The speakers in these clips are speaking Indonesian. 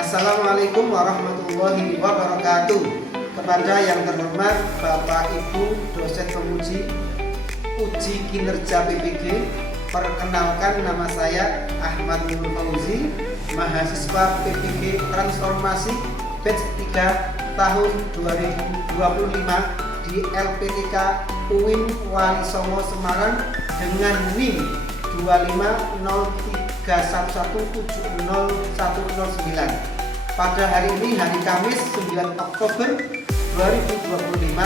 Assalamualaikum warahmatullahi wabarakatuh. Kepada yang terhormat Bapak Ibu dosen penguji uji kinerja PPG, perkenalkan nama saya Ahmad Nurul Fauzi, mahasiswa PPG Transformasi batch 3 tahun 2025 di LPTK UIN Wali Songo Semarang dengan NIM 250370109. Pada hari ini, hari Kamis 9 Oktober 2025,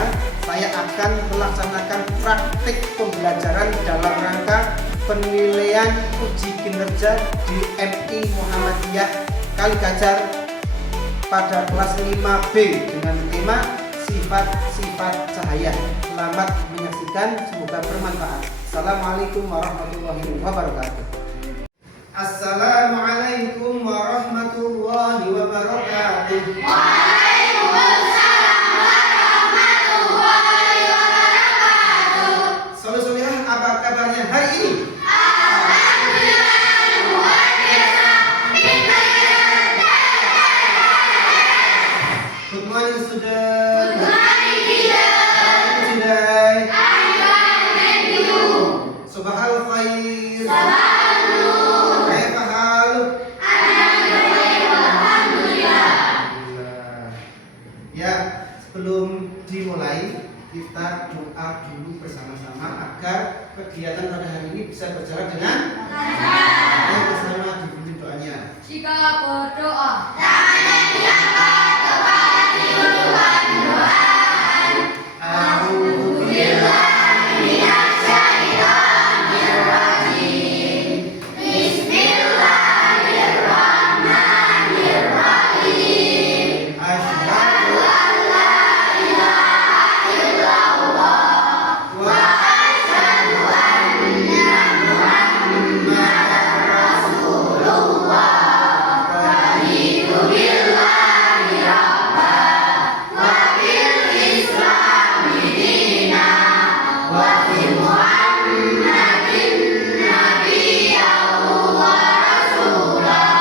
saya akan melaksanakan praktik pembelajaran dalam rangka penilaian uji kinerja di MI Muhammadiyah Kaligajar pada kelas 5B dengan tema sifat-sifat cahaya. Selamat menyaksikan, semoga bermanfaat. Assalamualaikum warahmatullahi wabarakatuh. Assalamualaikum warahmatullahi wabarakatuh. Waalaikumsalam warahmatullahi wabarakatuh. Soleh-solehah, apa kabarnya hari ini? Alhamdulillah luar biasa. Good morning student. Good morning teacher. Today. I'm fine, thank you. Subahal khair. Sabahal nur. Kaifa haluk? Alhamdulillah. Ya, sebelum dimulai kita doa dulu bersama-sama agar kegiatan pada hari ini bisa berjalan dengan Lancar. yang bersama dipimpin doanya. Jika berdoa, jangan diapa kepada tiruan doaan. A'udzubillahi minasyaitonir rajim. Bismillahirrahmanirrahim. Asyhadu An la ilaha illallah wa asyhadu anna Muhammadar Rasulullah. Raditu billahi rabban wa bil islami dinan wa bi Muhammadin nabiyyan wa rasulah.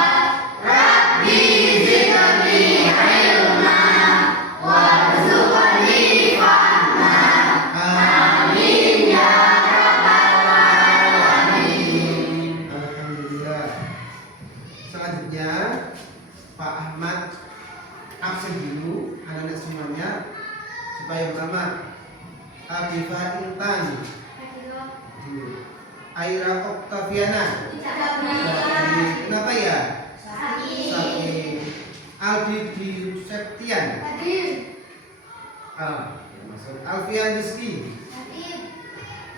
Rabbi zidni ilman warzuqni fahman. Amin ya rabbal alamin. Alhamdulillah. Selanjutnya Pak Ahmad absen dulu anak-anak semuanya supaya pertama Abifah Intan, Aira Oktaviana. Kenapa ya? Sakit. Aldi di Septian. Masuk. Alfian Rizky.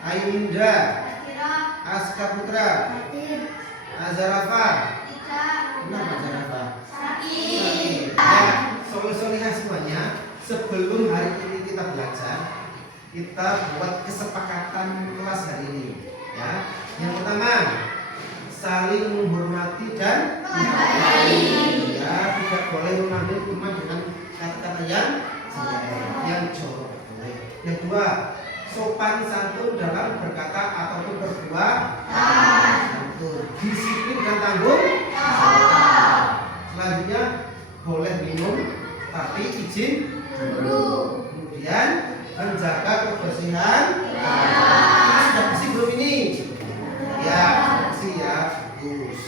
Ayunda. Aska Putra. Azarafa. Kenapa Azarafa? Sakit. Ya, soleh-solehah semuanya, sebelum hari ini kita belajar, kita buat kesepakatan kelas hari ini. Ya, yang pertama, saling menghormati dan menghargai. Ya, tidak boleh memanggil teman dengan kata-kata yang jorok. Yang kedua, sopan santun dalam berkata ataupun berbuat. Disiplin dan tanggung. Selanjutnya, boleh minum tapi izin dulu. Kemudian menjaga kebersihan. Ini sudah bersih belum ini? Ya, bersih ya, bagus.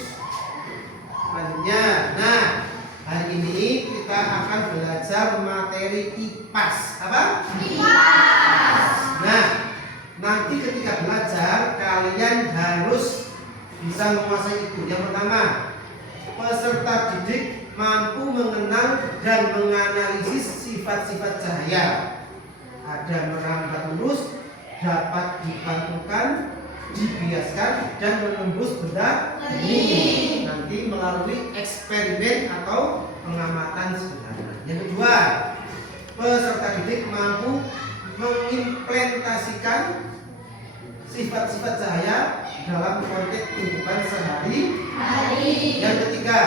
Selanjutnya, nah hari ini kita akan belajar materi IPAS. Apa? Nah, nanti ketika belajar kalian harus bisa menguasai itu. Yang pertama, peserta didik mampu mengenal dan menganalisis sifat-sifat cahaya. Ada merambat lurus, dapat dipantulkan, dibiaskan, dan menembus benda ini nanti melalui eksperimen atau pengamatan sederhana. Yang kedua, peserta didik mampu mengimplementasikan sifat-sifat cahaya dalam konteks kehidupan sehari-hari. Yang ketiga,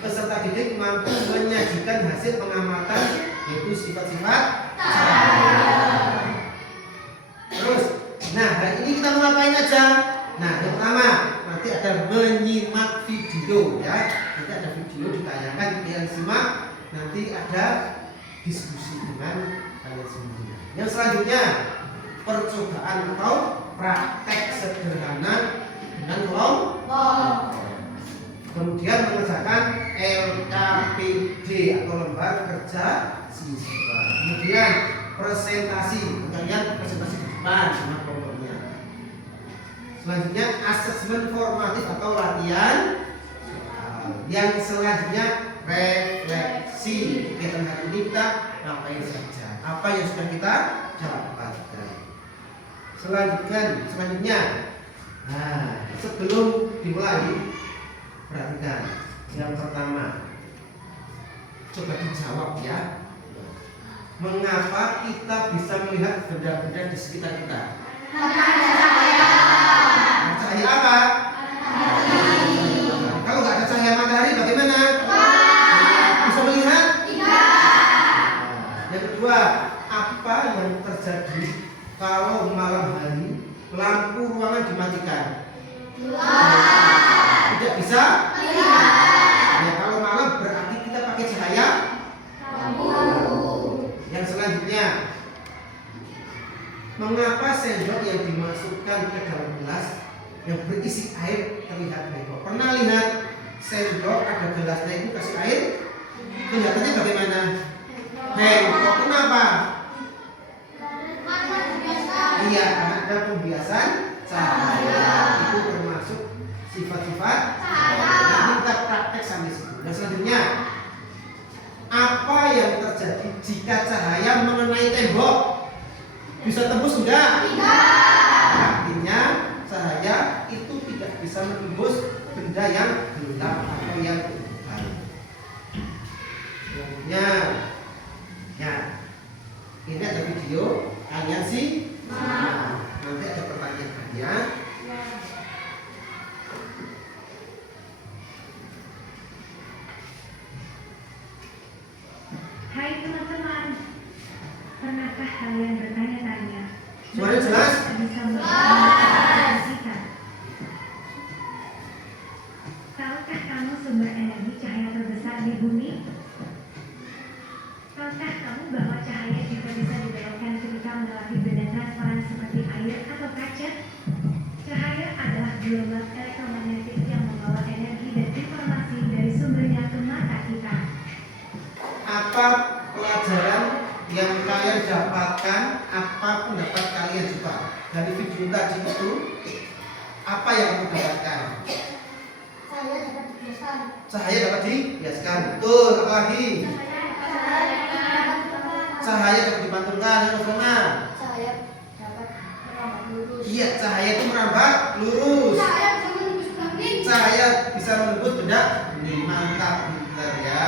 peserta didik mampu menyajikan hasil pengamatan yaitu sifat-sifat cahaya. Terus, nah hari ini kita mau ngapain aja? Nah, yang pertama nanti ada menyimak video ya. Nanti ada video sebelum ditayangkan kalian simak, nanti ada diskusi dengan kalian semua. Yang selanjutnya percobaan atau praktek sederhana dengan kelompok. Kemudian mengerjakan LKPD atau lembar kerja siswa. Kemudian presentasi, kalian presentasi di depan sama kelompoknya. Selanjutnya asesmen formatif atau latihan. Yang selanjutnya refleksi. Kegiatan hari ini kita ngapain saja? Apa yang sudah kita dapatkan? Selanjutnya, sebelum dimulai, perhatikan. Yang pertama, coba dijawab ya. Mengapa kita bisa melihat benda-benda di sekitar kita? Cahaya apa? Kalau nggak ada cahaya matahari bagaimana? Bisa melihat? Yang kedua, apa yang terjadi kalau malam hari lampu ruangan dimatikan? Tidak bisa? Ya, kalau malam berarti kita pakai cahaya lampu. Yang selanjutnya, mengapa sendok yang dimasukkan ke dalam gelas yang berisi air terlihat bengkok? Pernah lihat sendok ada gelasnya itu kasih air, kelihatannya bagaimana? Bengkok. Kenapa? Iya, karena ada pembiasan cahaya. Itu termasuk sifat-sifat cahaya. Nanti kita praktek sampai situ. Dan selanjutnya, apa yang terjadi jika cahaya mengenai tembok? Bisa tembus enggak? Tidak. Artinya cahaya itu tidak bisa menembus benda yang gelap atau yang terbuka. Selanjutnya, ya, ini ada video kalian sih. Nanti ada pertanyaannya. Hai teman-teman, pernahkah kalian bertanya-tanya? Suaranya jelas? Bisa melihat kita? Tahukah kamu sumber energi cahaya terbesar di bumi? Tahukah kamu bahwa cahaya juga bisa dibelokkan ketika melewati benda transparan seperti air atau kaca? Cahaya adalah gelombang elektromagnetik yang membawa energi dan informasi dari sumbernya ke mata kita. Apa pelajaran yang kalian dapatkan? Apa pendapat kalian juga dari video tadi itu? Apa yang kamu dapatkan? Cahaya dapat dibiaskan. Betul. Apa lagi? Cahaya dapat dipantulkan. Yang mana? Iya, cahaya itu merambat lurus. Cahaya bisa menembus benda. Mantap, pintar ya.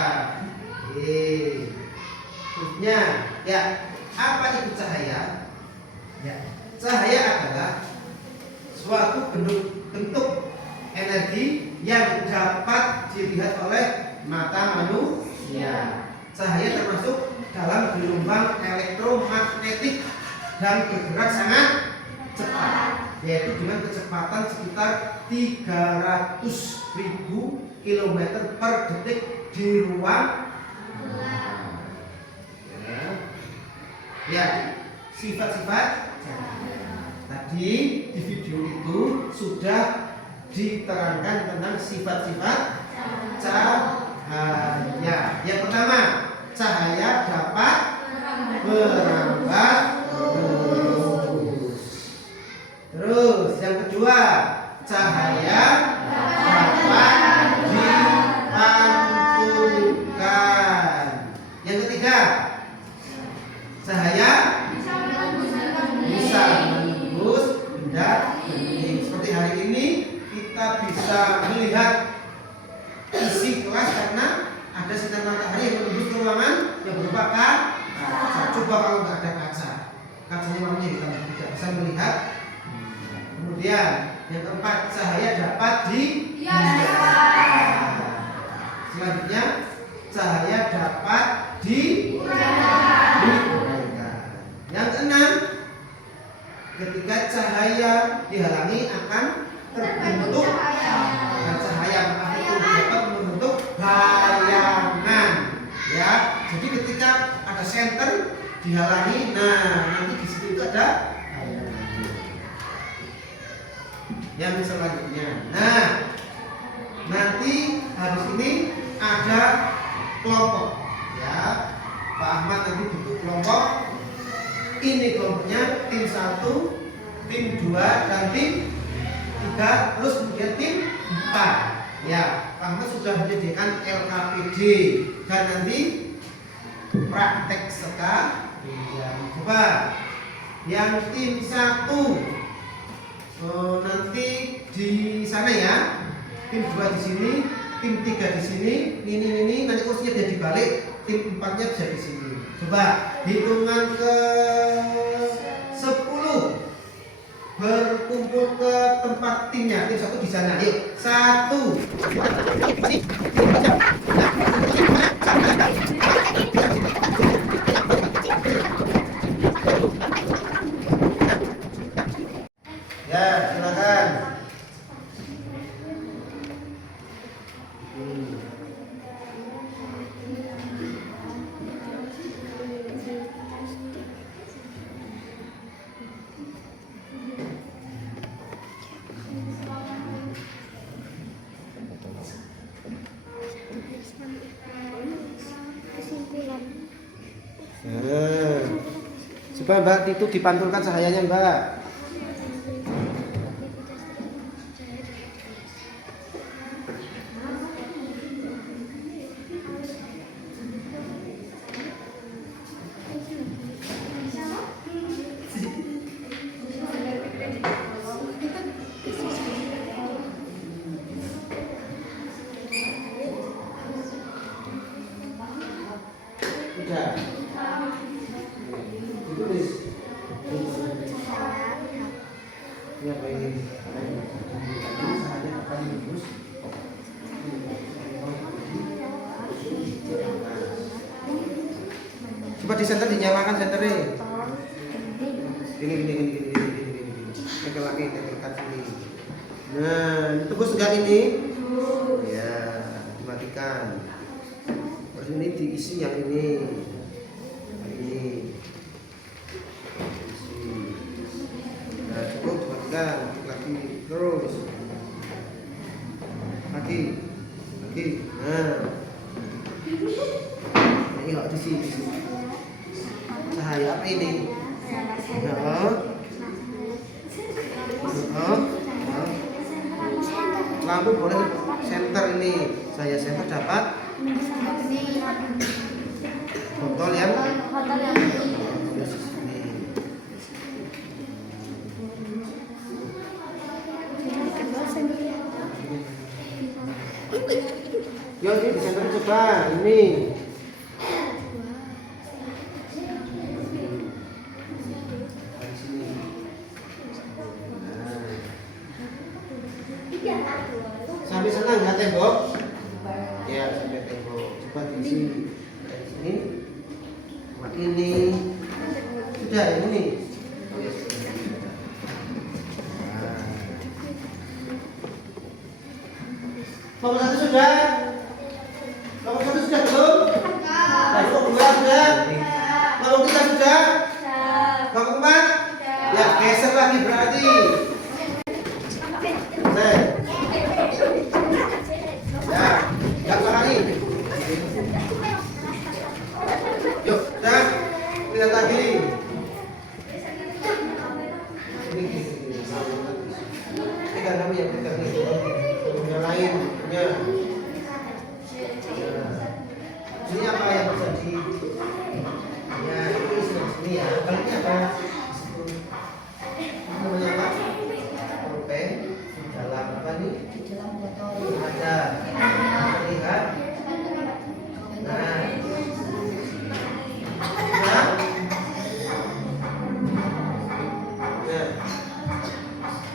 Terusnya, ya, apa itu cahaya? Ya, cahaya adalah suatu bentuk energi yang dapat dilihat oleh mata manusia. Cahaya termasuk dalam gelombang elektromagnetik dan bergerak sangat cepat, yaitu dengan kecepatan sekitar 300.000 km per detik di ruang. Ya, sifat-sifat tadi di video itu sudah diterangkan tentang sifat-sifat cahaya. Yang pertama, cahaya dapat merambat lurus. Terus yang kedua, cahaya dapat dipantulkan. Yang ketiga, cahaya bisa menembus benda bening. Seperti hari ini kita bisa melihat isi kelas karena ada sinar matahari yang menembus ke ruangan yang berupa kaca. Coba kalau nggak ada kaca, kacanya warnanya hitam, tidak bisa melihat. Kemudian yang keempat, cahaya dapat dibiaskan. Selanjutnya, cahaya dapat diuraikan. Yang keenam, ketika cahaya dihalangi akan terbentuk cahaya, maka itu dapat membentuk center dihalangi. Nah, nanti di situ itu ada yang selanjutnya. Nah, nanti habis ini ada kelompok ya. Pak Ahmad nanti bentuk kelompok. Ini kelompoknya tim 1, tim 2 dan tim 3, terus kemudian tim 4 ya. Pak Ahmad sudah menyediakan LKPD dan nanti praktek sekali ya. Coba yang tim 1 nanti di sana ya, tim 2 di sini, tim 3 di sini, ini nanti kursinya dia dibalik, tim 4-nya bisa di sini. Coba hitungan ke 10 berkumpul ke tempat timnya, tim 1 di sana. Yuk, 1. Ya, silakan. Coba Mbak itu dipantulkan cahayanya Mbak. Udah. Ditulis. Ini apa ini? Coba di center dinyalakan senternya. Ini. Tekel lagi, tekelkan sini. Nah, tembus enggak ini? Ya, dimatikan. Terus ini diisi yang ini. Ini. Nah, cukup dimatikan. Lagi terus. Lagi. Nah. Ini kok di sini. Cahaya apa ini? Lampu boleh center ini. Saya center dapat botol yang Yo, ini di center coba ini. Sampai sana nggak tembok? Ya, sampai tembok. Coba di sini. Dari sini. Ini. Sudah ini. Oh, ya, sudah. Nomor 1 sudah? Nomor 1 sudah belum? Nomor 2 sudah? Nomor 3 sudah? Nomor 4? Ya, geser lagi berarti. Ya, lagi. Yuk, dah. Lihat lagi. Ini. Pegang kami yang pegang ini. Yang lain punya. Ini apa yang bisa di? Ya, itu sini ya. Kalau ini apa? Ini namanya apa? Pulpen. Dalam apa nih? Ada. Lihat. Nah.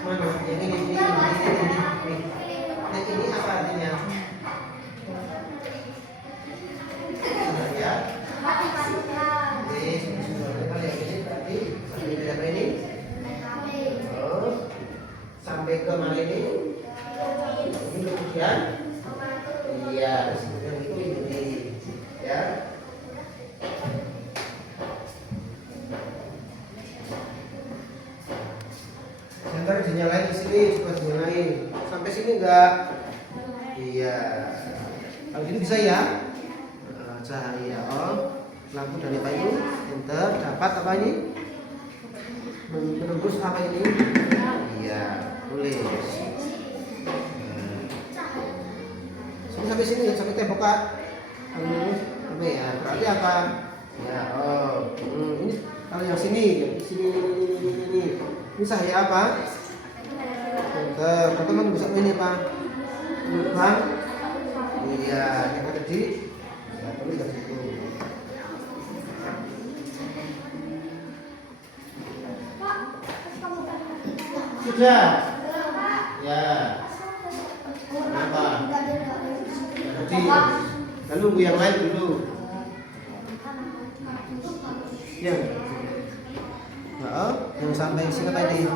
Mana? Yang ini. Nah, ini apa artinya? Ya. Ini berarti apa ini? Oh. Sampai ke mana ini? Ini kemudian. Iya, kemudian itu ini. Ya. main. Sampai sini enggak? Iya. Kalau gini bisa ya? Cahaya lampu dari apa itu? Enter. Dapat apa ini? Menembus apa ini? Iya, tulis. Sampai sini, sampai tembok Kak. Sampai ya. Berarti apa? Ya, ini kalau yang sini, ini cahaya apa? Teman-teman bisa ini apa? Bang? Iya, yang ada di tulis dari situ. Sudah? Ya. Kenapa? Jadi, kan nunggu yang lain dulu. Yang sampai sini apa ini?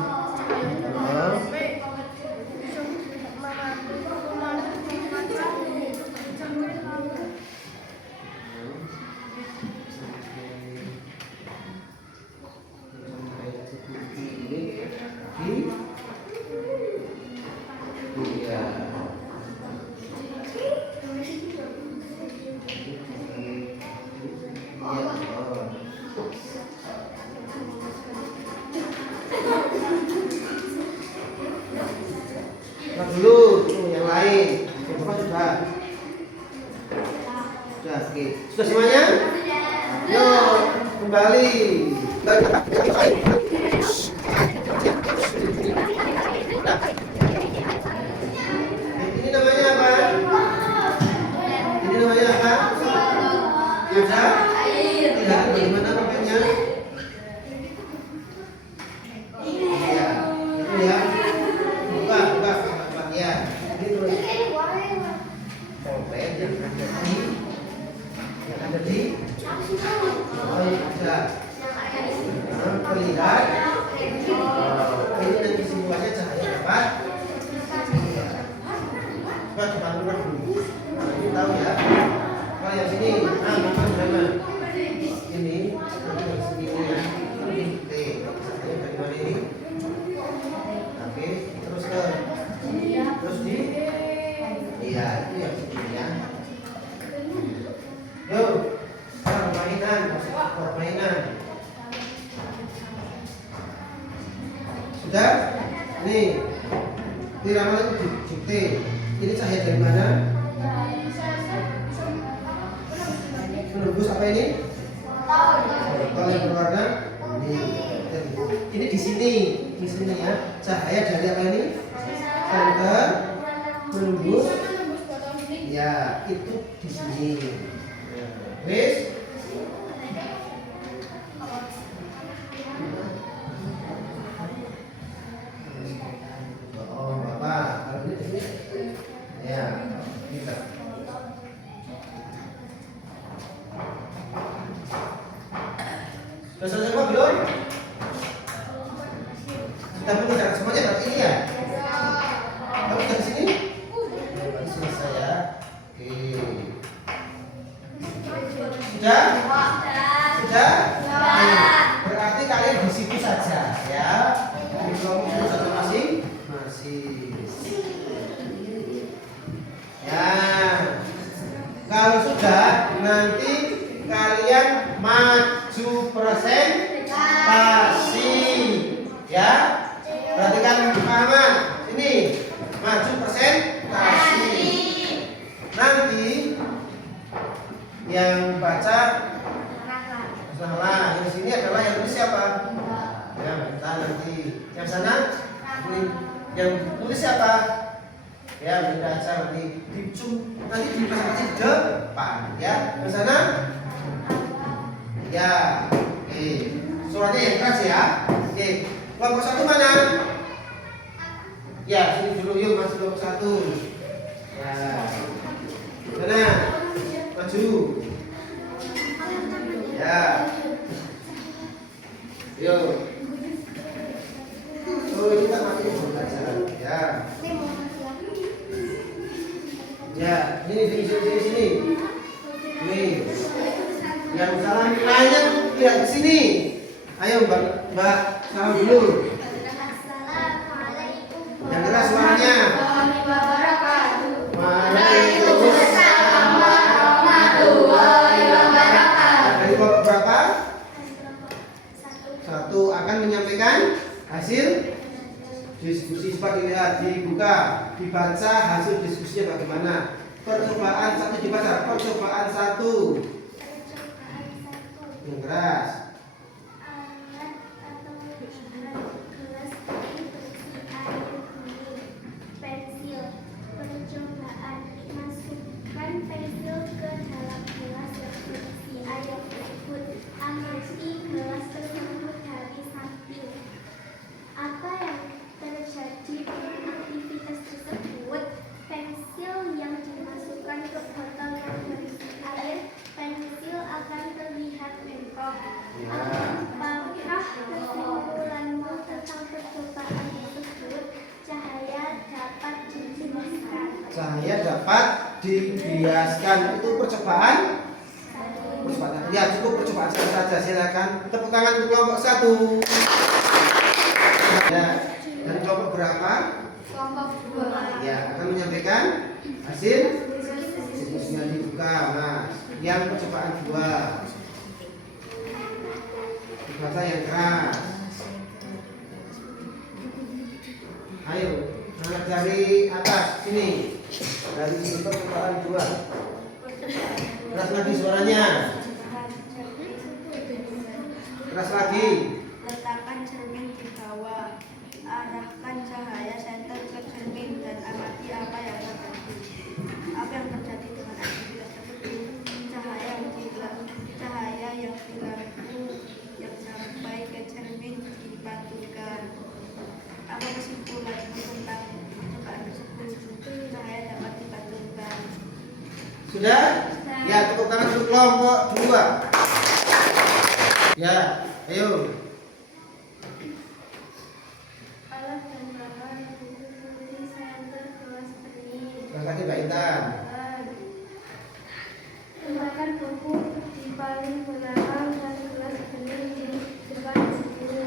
Dulu yang lain. Sudah. Oke. Sudah semuanya? Yuk, kembali. Ini namanya apa? Ini namanya apa? Bisa? Ya, bagaimana namanya? Iya, itu ya. Buka. Ya, ini tulis. Polpen yang ada di ada. Terlihat. Ini nanti semuanya cahaya dapat. Coba dulu. Ini tahu ya. Kalau yang sini, mana? Ini, yang sini ya. Ini T. Cahaya dari mana ini? Oke, terus ke. Terus di. Iya, itu yang sini ya. Yuk, permainan. Sudah? Nih, ramalan dikte. Ini cahaya dari mana? Menembus apa ini? Botol yang berwarna. Ini di sini ya. Cahaya dari apa ini? Senter menembus. Ya, itu di sini. Wes. Bapak, kalau di sini. Ya, kita. Sudah selesai Pak belum? Sudah mengerjakan semuanya berarti ini ya? Kamu dari sini? Berarti selesai ya. Oke. Sudah? Sudah? Berarti kalian di situ saja ya. Di kelompok saja masing-masing. Ya. Kalau sudah nanti kalian maju presentasi ya. Perhatikan pahaman ini maju presentasi. Nanti yang baca salah. Yang sini adalah yang tulis siapa? Yang baca nanti. Yang sana ini yang tulis siapa? Ya beda aja nanti nanti di presentasi depan ya. Yang sana ya. Oke. Suaranya yang keras ya. Oke. Kelompok satu mana? Ya, sini dulu yuk masuk kelompok satu. Ya. Mana? Maju. Ya. Yuk. Oh, ini tak mati belajar. Ya. Ya, ini sini. Nih. Yang salah lainnya lihat ke sini. Ayo Mbak, salam dulu. Yang keras suaranya. Dibaca hasil diskusinya bagaimana. Percobaan 1 dibaca. Percobaan 1. Percobaan 1. Yang keras. Alat atau gelas ini berisi air kuning. Pensil. Percobaan. Masukkan pensil ke dalam gelas yang berisi air tersebut. Amati gelas tersebut dari samping. Apa yang terjadi dengan aktivitas tersebut? Pensil yang dimasukkan ke botol yang berisi air, pensil akan terlihat bentrok. Apakah kesimpulanmu tentang percobaan tersebut? Cahaya dapat dibiaskan. Cahaya dapat dibiaskan. Itu percobaan. Ya, cukup percobaan satu saja. Silakan tepuk tangan untuk kelompok 1. Ya, dari kelompok berapa? Kelompok 2. Ya, akan menyampaikan hasil diskusinya dibuka, Mas. Yang percobaan 2. Dibaca yang keras. Ayo, anak dari atas sini. Dari sini percobaan 2. Keras lagi suaranya. Keras lagi. Letakkan cermin di bawah, arahkan cahaya senter ke cermin dan amati apa yang terjadi. Apa yang terjadi dengan aktivitas tersebut? Cahaya yang dilampu yang sampai ke cermin dipantulkan. Apa kesimpulanmu tentang percobaan tersebut? Cahaya dapat dipantulkan. Sudah? Ya, tepuk tangan untuk kelompok 2. Ya, ayo. Alat dan bahan mengikuti senter kelas ini. Yang tadi Mbak Intan. Letakkan buku di paling belakang dan gelas bening di depan buku.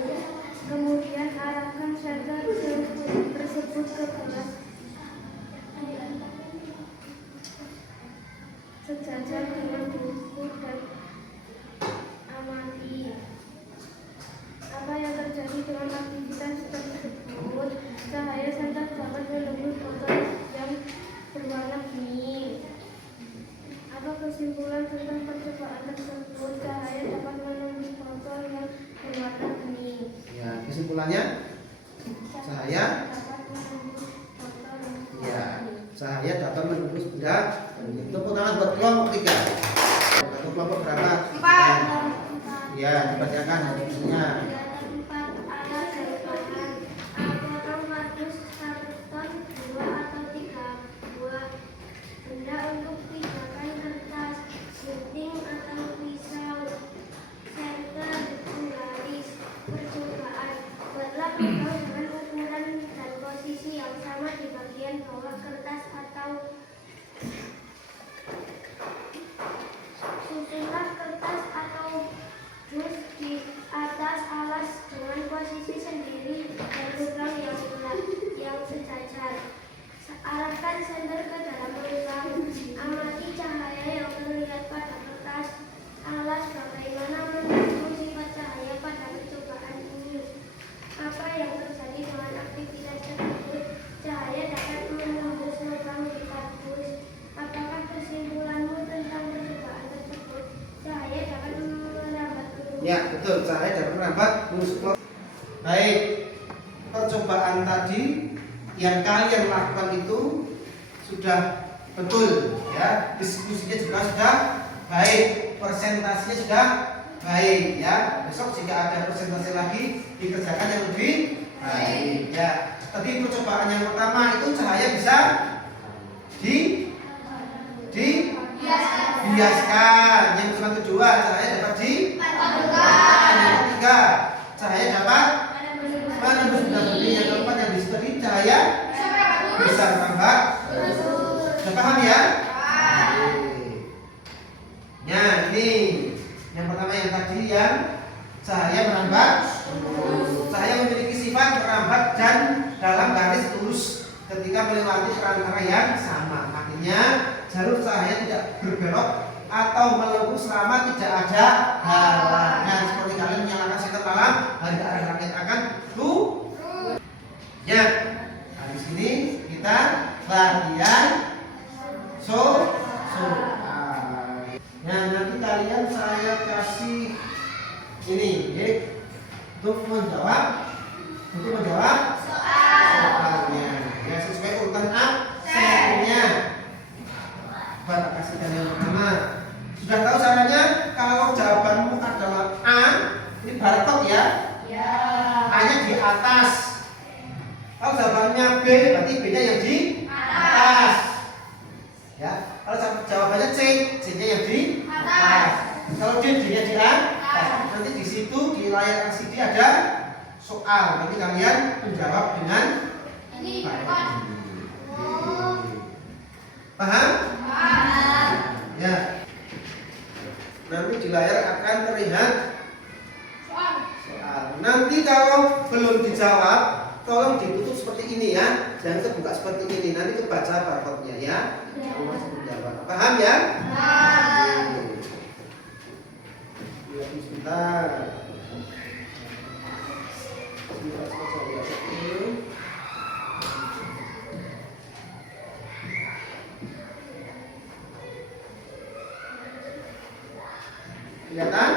Kemudian arahkan senter tersebut ke gelas sejajar dengan buku dan amati apa yang terjadi dengan aktivitas tersebut. Cahaya senter dapat menembus botol yang berwarna bening. Apa kesimpulan tentang percobaan tersebut? Cahaya dapat menembus botol yang berwarna bening. Ya, kesimpulannya cahaya. Dapat menembus botol yang Ya, cahaya dapat menembus benda. Tepuk tangan buat kelompok 3. Untuk kelompok berapa? 4. Ya, dibacakan hasilnya. Tempat alat dan bahan. Apakah kardus, karton 2 atau 3 buah. Benda untuk pijakan kertas, gunting atau pisau, senter, penggaris. Percobaan. Buatlah botol dengan ukuran dan posisi yang sama di bagian bawah kertas atau susunlah kertas atau dus di atas alas dengan posisi sendiri dan lubang yang bulat yang sejajar. Arahkan senter ke dalam lubang. Amati cahaya yang terlihat pada kertas alas. Bagaimana menentukan sifat cahaya pada percobaan ini? Apa yang terjadi dengan aktivitas tersebut? Cahaya dapat menembus lubang di kardus. Apakah kesimpulanmu tentang percobaan tersebut? Cahaya dapat merambat ke Ya, betul. Cahaya dapat merambat menusuk kelompok. Baik. Percobaan tadi yang kalian lakukan itu sudah betul, ya. Diskusinya juga sudah baik, presentasinya sudah baik, ya. Besok jika ada presentasi lagi dikerjakan yang lebih baik, ya. Tadi percobaan yang pertama itu cahaya bisa dibiaskan. Yang kedua cahaya dapat dipantulkan. Yang ketiga cahaya dapat menembus benda bening. Yang keempat yang disebut cahaya bisa merambat. Sudah paham ya? Nah, ini yang pertama yang tadi yang cahaya merambat. Cahaya memiliki sifat merambat dan dalam garis lurus ketika melewati perantara yang sama. Artinya jalur cahaya tidak berbelok atau melengkung selama tidak ada halangan. Seperti kalian menyalakan senter malam, hari arah langit akan turun. Ya, habis ini kita kita latihan soal. Nah, nanti kalian saya kasih ini, ya, untuk menjawab soalnya. Ya, sesuai urutan absennya. Bapak kasihkan yang pertama. Sudah tahu caranya? Kalau jawabanmu adalah A, ini barcode ya. A-nya di atas. Kalau jawabannya B, berarti B-nya yang di atas. Ya. Kalau jawabannya C, C-nya yang di atas. Kalau D, D-nya di atas. Nanti di situ di layar LCD ada soal. Nanti kalian menjawab dengan baik. Paham? Ya. Nanti di layar akan terlihat soal. Nanti kalau belum dijawab, tolong ditutup seperti ini ya. Jangan kebuka seperti ini. Nanti kebaca barcode-nya ya. Kamu masih menjawab. Paham ya? Ya, sebentar. Kelihatan?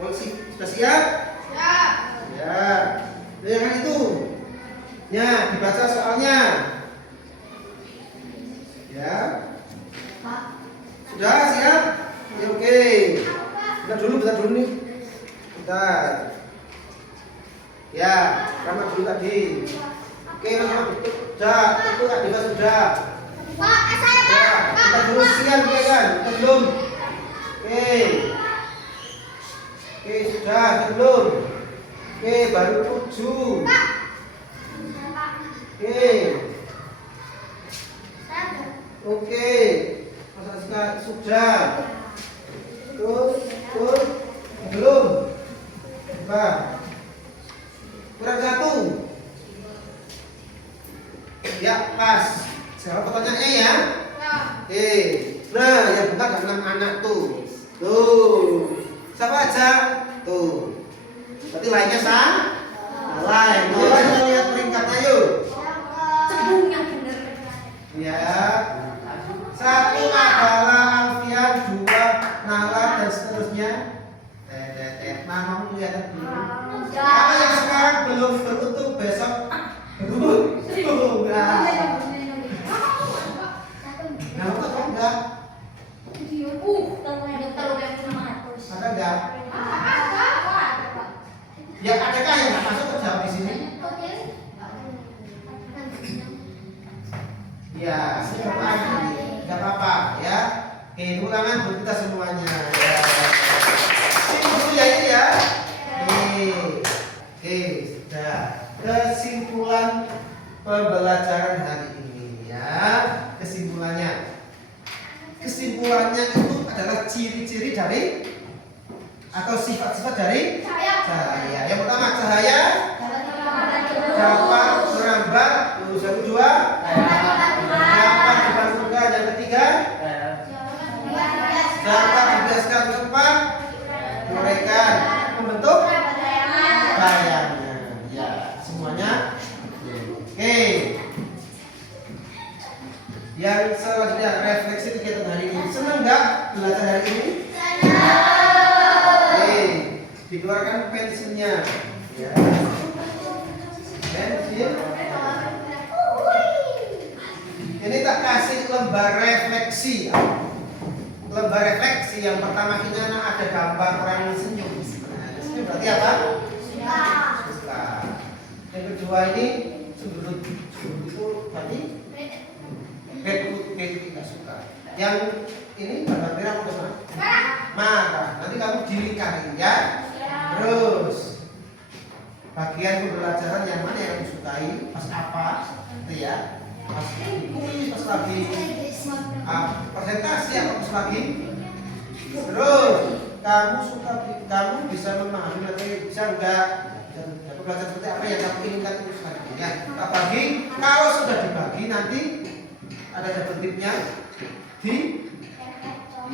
Polisi sudah siap? Ya. Yang itu. Ya, dibaca soalnya. Ya. Sudah siap? Ya, oke. Bentar dulu nih. Bentar. Ya, sama dulu tadi. Oke, teman-teman. Sudah, itu Adika sudah. Ya, kita dulu siap ya kan? Kita belum. Oke, sudah belum? Oke, baru 7. Oke, Mas sudah. Terus, belum? Coba. Kurang 1. Ya, pas. Jawab pertanyaannya ya. Nah, yang bukan ada 6 anak tuh. Tuh, siapa aja? Tuh, berarti lainnya lain. Kita lihat peringkatnya yuk. Ya, 1 adalah Alfian, 2 Nala dan seterusnya. Nah, kamu kelihatan dulu. Apa yang sekarang belum tertutup besok berubah. Nah, kok enggak? Ada enggak? Ya, adakah yang nggak masuk terjawab di sini? Ya, nggak apa-apa ya. Oke, tepuk tangan buat kita semuanya. Ya. Dulu ya ini ya. Oke, sudah. Kesimpulan pembelajaran hari ini ya. Kesimpulannya itu adalah ciri-ciri dari atau sifat-sifat dari cahaya. Yang pertama, cahaya dapat merambat. Yang kedua, dapat dibangkitkan. Yang ketiga, dapat dibiaskan ke tempat mereka membentuk bayangan. Ya, semuanya. Oke. Yang selanjutnya, refleksi kegiatan hari ini. Senang nggak belajar hari ini? Dikeluarkan pensilnya ya. Pensil ini tak kasih lembar refleksi. Lembar refleksi yang pertama ini ada gambar orang yang senyum. Senyum berarti apa? Suka. Yang kedua ini sudut itu berarti bed tidak suka. Yang ini gambar merah atau marah. Nanti kamu dilingkarin ya. Terus bagian pembelajaran yang mana yang kamu sukai, pas apa, gitu ya, pas kuis, pas lagi presentasi atau pas lagi. Terus kamu bisa memahami materi, bisa enggak, belajar seperti apa yang kamu inginkan itu selanjutnya. Ya, kita bagi. Kalau sudah dibagi nanti ada double tipnya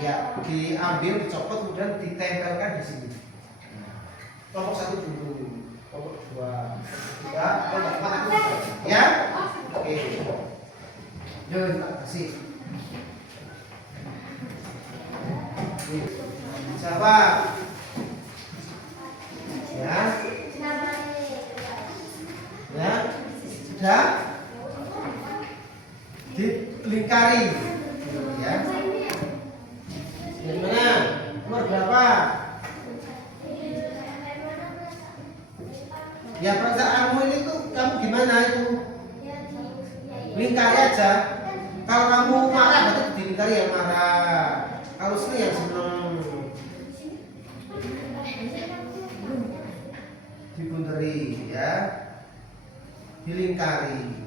diambil, dicopot, kemudian ditempelkan di sini. Kelompok 1 dulu. Kelompok 2, 3, kelompok 4. Ya? Oke. Yuk, kita kasih. Siapa? Ya? Ya? Sudah? Dilingkari. Ya? Yang mana? Nomor berapa? Ya perasaanmu ini tuh kamu gimana itu? Lingkari aja. Kalau kamu marah berarti dilingkari yang marah. Kalau senang yang senang. Dibunderi ya. Dilingkari.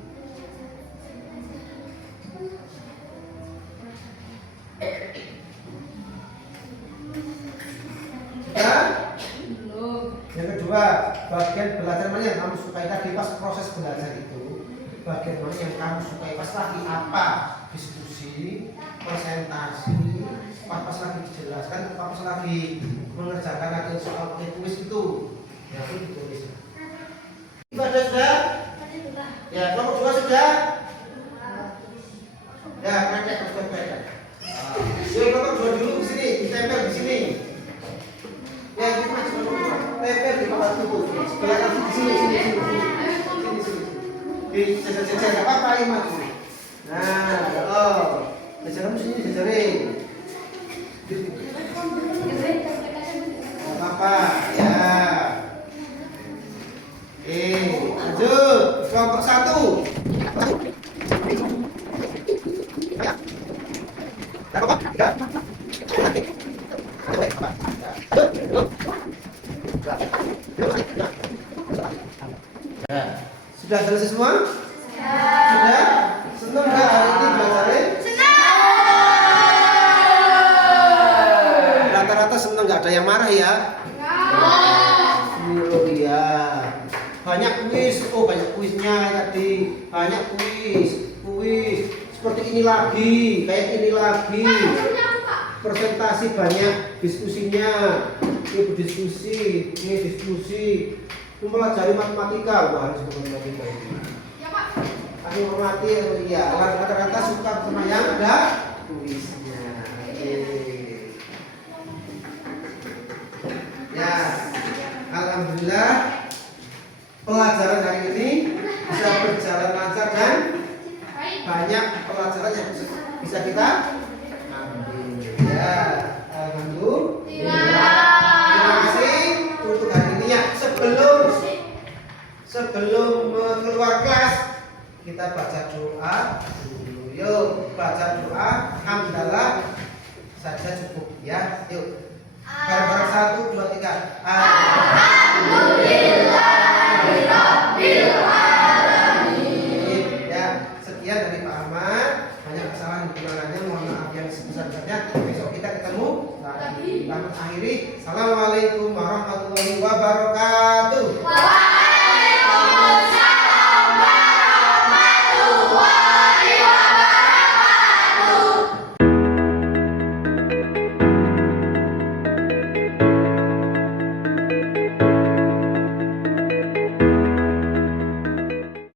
Ya? Yang kedua, bagian belajar mana yang kamu sukai tadi pas proses belajar itu? Bagian mana yang kamu sukai pas lagi apa? Diskusi, presentasi, pas lagi dijelaskan, pas lagi mengerjakan atau soal tulis itu, ya itu ditulis. Ibadah sudah? Ya, kelompok 2 sudah? Ya, praktek terus praktek. Yuk kelompok 2 dulu di sini, ditempel di sini. Ya, di mana tempel di bawah tubuh. Sebelah kaki di sini, sini. Di jajar-jajar enggak apa-apa ini maju. Nah, oh. Jajaranmu sini jajarin. Apa? Ya. Lanjut. Kelompok 1. Ya. Sudah selesai semua? Sudah? Senang nggak hari ini belajarnya? Rata-rata senang, nggak ada yang marah ya? Oh iya. Banyak kuis, banyak kuisnya tadi. Banyak kuis. Seperti ini lagi, kayak ini lagi. Presentasi banyak, diskusinya. Ini diskusi. Mempelajari matematika, harus matematika ini. Ya Pak. Aku hormati, ya. Rata-rata suka sama yang ada tulisnya. Ya, alhamdulillah pelajaran hari ini bisa berjalan lancar dan banyak pelajaran yang bisa kita ambil. Ya, alhamdulillah. Terima kasih untuk hari ini ya. Sebelum keluar kelas kita baca doa dulu. Yuk baca doa hamdalah saja cukup ya. Yuk. Bareng-bareng 1, 2, 3. Alhamdulillahirabbil alamin. Ya, sekian dari Pak Ahmad. Banyak kesalahan di kekurangannya, mohon maaf yang sebesar-besarnya. Besok kita ketemu lagi. Kami akhiri. Assalamualaikum warahmatullahi wabarakatuh.